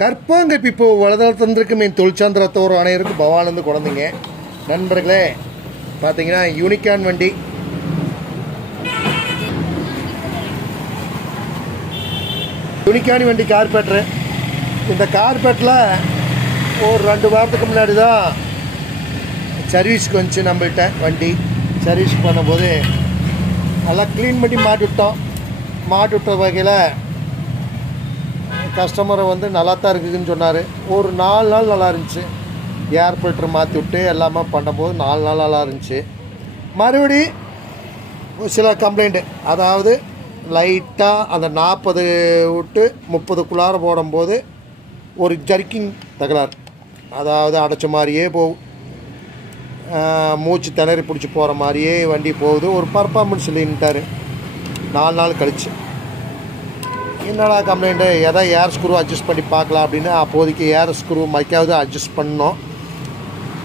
கற்பங்கப்பி பூ வளர்த்தந்திருக்கு மீன் தொழிற்சாந்திரத்தோர் அனைவருக்கு பவாலேருந்து குழந்தைங்க நண்பர்களே. பார்த்தீங்கன்னா யூனிகான் வண்டி, யூனிகான் வண்டி கார்பெட்ரு. இந்த கார்பெட்டில் ஒரு 2 வாரத்துக்கு முன்னாடி தான் சர்வீஸ்க்கு வந்துச்சு நம்மள்கிட்ட. வண்டி சர்வீஸ் பண்ணும்போது நல்லா க்ளீன் பண்ணி மாட்டிவிட்ட வகையில் கஸ்டமரை வந்து நல்லா தான் இருக்குதுன்னு சொன்னார். ஒரு 4 நாள் நல்லா இருந்துச்சு. ஏர் ஃபில்ட்ரு மாற்றி விட்டு எல்லாமே பண்ணும்போது 4 நாள் நல்லா இருந்துச்சு. மறுபடி சில கம்ப்ளைண்ட்டு, அதாவது லைட்டாக அந்த 40 விட்டு 30க்குள்ளார போடும்போது ஒரு ஜர்க்கிங் தகராறு, அதாவது அடைச்ச மாதிரியே போகும், மூச்சு திணறி பிடிச்சி போகிற மாதிரியே வண்டி போகுது. ஒரு பர்ஃபார்மன்ஸ் இல்லைன்ட்டார் 4 நாள் கழிச்சு. என்னடா கம்ப்ளைண்ட்டு, எதாவது ஏர் ஸ்க்ரூ அட்ஜஸ்ட் பண்ணி பார்க்கலாம் அப்படின்னு அப்போதைக்கு ஏர் ஸ்க்ரூ மைக்காவது அட்ஜஸ்ட் பண்ணோம்.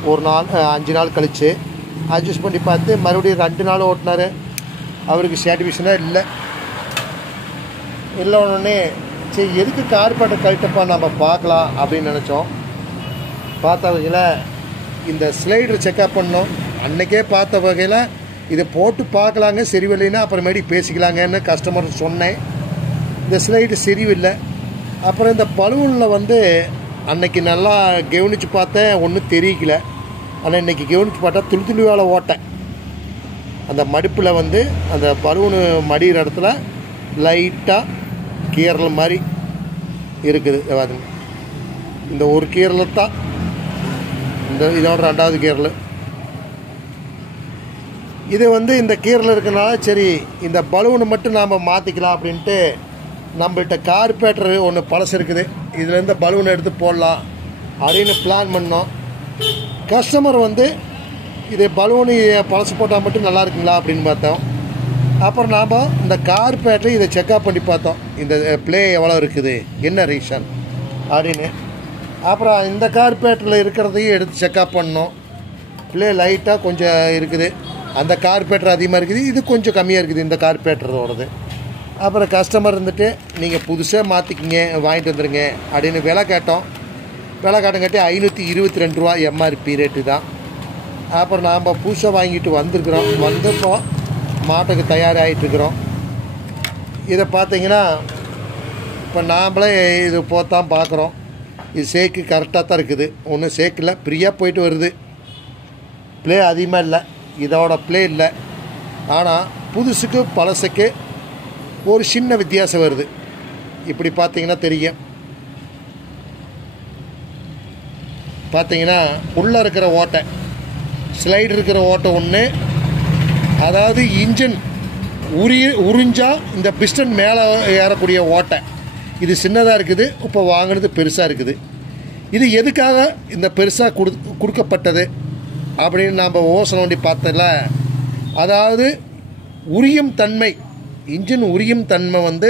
ஒரு 5 நாள் கழித்து அட்ஜஸ்ட் பண்ணி பார்த்து மறுபடியும் 2 நாள் ஓட்டினார். அவருக்கு சாட்டிஸ்ஃபேக்ஷனாக இல்லை உடனே சரி எதுக்கு கார்பெட்டை கழட்டப்பா நம்ம பார்க்கலாம் அப்படின்னு நினச்சோம். பார்த்த வகையில் இந்த ஸ்லைடர் செக்அப் பண்ணோம். அன்றைக்கே பார்த்த வகையில் இதை போட்டு பார்க்கலாங்க, சரிவில்லைன்னா அப்புறமேடி பேசிக்கலாங்கன்னு கஸ்டமர் சொன்னேன். இந்த ஸ்லைடு சரிவில்லை. அப்புறம் இந்த பலூனில் வந்து அன்னைக்கு நல்லா கவனித்து பார்த்தேன், ஒன்றும் தெரியல. ஆனால் இன்றைக்கி கவனித்து பார்த்தா துளி ஓட்டேன். அந்த மடுப்பில் வந்து அந்த பலூனு மடிகிற இடத்துல லைட்டாக கீரல் மாதிரி இருக்குது. இந்த ஒரு கீரல் தான், இதோட 2வது கீரல். இது வந்து இந்த கீரல் இருக்கனால சரி இந்த பலூனை மட்டும் நாம் மாற்றிக்கலாம் அப்படின்ட்டு நம்மள்கிட்ட கார்பெட்டர் ஒன்று பழசு இருக்குது, இதுலேருந்து பலூனை எடுத்து போடலாம் அப்படின்னு பிளான் பண்ணோம். கஸ்டமர் வந்து இது பலூனு பழசு போட்டால் மட்டும் நல்லா இருக்குங்களா அப்படின்னு பார்த்தோம். அப்புறம் நாம் இந்த கார்பெட்டர் இதை செக்அப் பண்ணி பார்த்தோம், இந்த ப்ளே எவ்வளோ இருக்குது, என்ன ரீசன் அப்படின்னு. அப்புறம் இந்த கார்பெட்டரில் இருக்கிறதையும் எடுத்து செக்அப் பண்ணோம். ப்ளே லைட்டாக கொஞ்சம் இருக்குது, அந்த கார்பெட்டர் அதிகமாக இருக்குது, இது கொஞ்சம் கம்மியாக இருக்குது இந்த கார்பெட்டரோடது. அப்புறம் கஸ்டமர் இருந்துட்டு நீங்கள் புதுசாக மாற்றிக்கிங்க, வாங்கிட்டு வந்துடுங்க அப்படின்னு விலை கேட்டோம். விலை காட்டங்காட்டி 522 ரூபா எம்ஆர்பி ரேட்டு தான். அப்புறம் நாம் புதுசாக வாங்கிட்டு வந்திருக்கிறோம். மாட்டுக்கு தயாராகிட்டுருக்குறோம். இதை பார்த்தீங்கன்னா இப்போ நாம்ளே இது போத்தான் பார்க்குறோம். இது சேக்கு கரெக்டாக தான் இருக்குது, ஒன்றும் சேக்கில் ஃப்ரீயாக போயிட்டு வருது. ப்ளே அதிகமாக இல்லை, இதோட ப்ளே இல்லை. ஆனால் புதுசுக்கு பழசுக்கு ஒரு சின்ன வித்தியாசம் வருது. இப்படி பார்த்தீங்கன்னா தெரியும். பார்த்தீங்கன்னா உள்ளே இருக்கிற ஓட்டை, ஸ்லைடு இருக்கிற ஓட்டை ஒன்று, அதாவது இன்ஜின் உறிஞ்சால் இந்த பிஸ்டன் மேலே ஏறக்கூடிய ஓட்டை இது சின்னதாக இருக்குது. இப்போ வாங்கினது பெருசாக இருக்குது. இது எதுக்காக இந்த பெருசாக கொடுக்கப்பட்டது அப்படின்னு நாம் யோசனை பண்ணி பார்த்ததில்ல. அதாவது உரியும் தன்மை, இன்ஜின் உரியும் தன்மை வந்து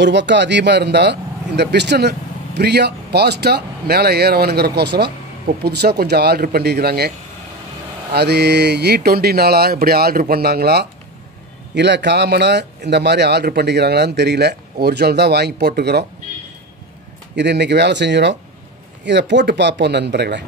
ஒரு பக்கம் அதிகமாக இருந்தால் இந்த பிஸ்டன் ஃப்ரீயாக ஃபாஸ்ட்டாக மேலே ஏறவனுங்கிறக்கோசரம் இப்போ புதுசாக கொஞ்சம் ஆர்ட்ரு பண்ணிக்கிறாங்க. அது E24 இப்படி ஆர்ட்ரு பண்ணாங்களா இல்லை காமனாக இந்த மாதிரி ஆர்ட்ரு பண்ணிக்கிறாங்களான்னு தெரியல. ஒரிஜினல் தான் வாங்கி போட்டுக்கிறோம். இது இன்றைக்கி வேலை செஞ்சிடும். இதை போட்டு பார்ப்போம் நண்பர்களே.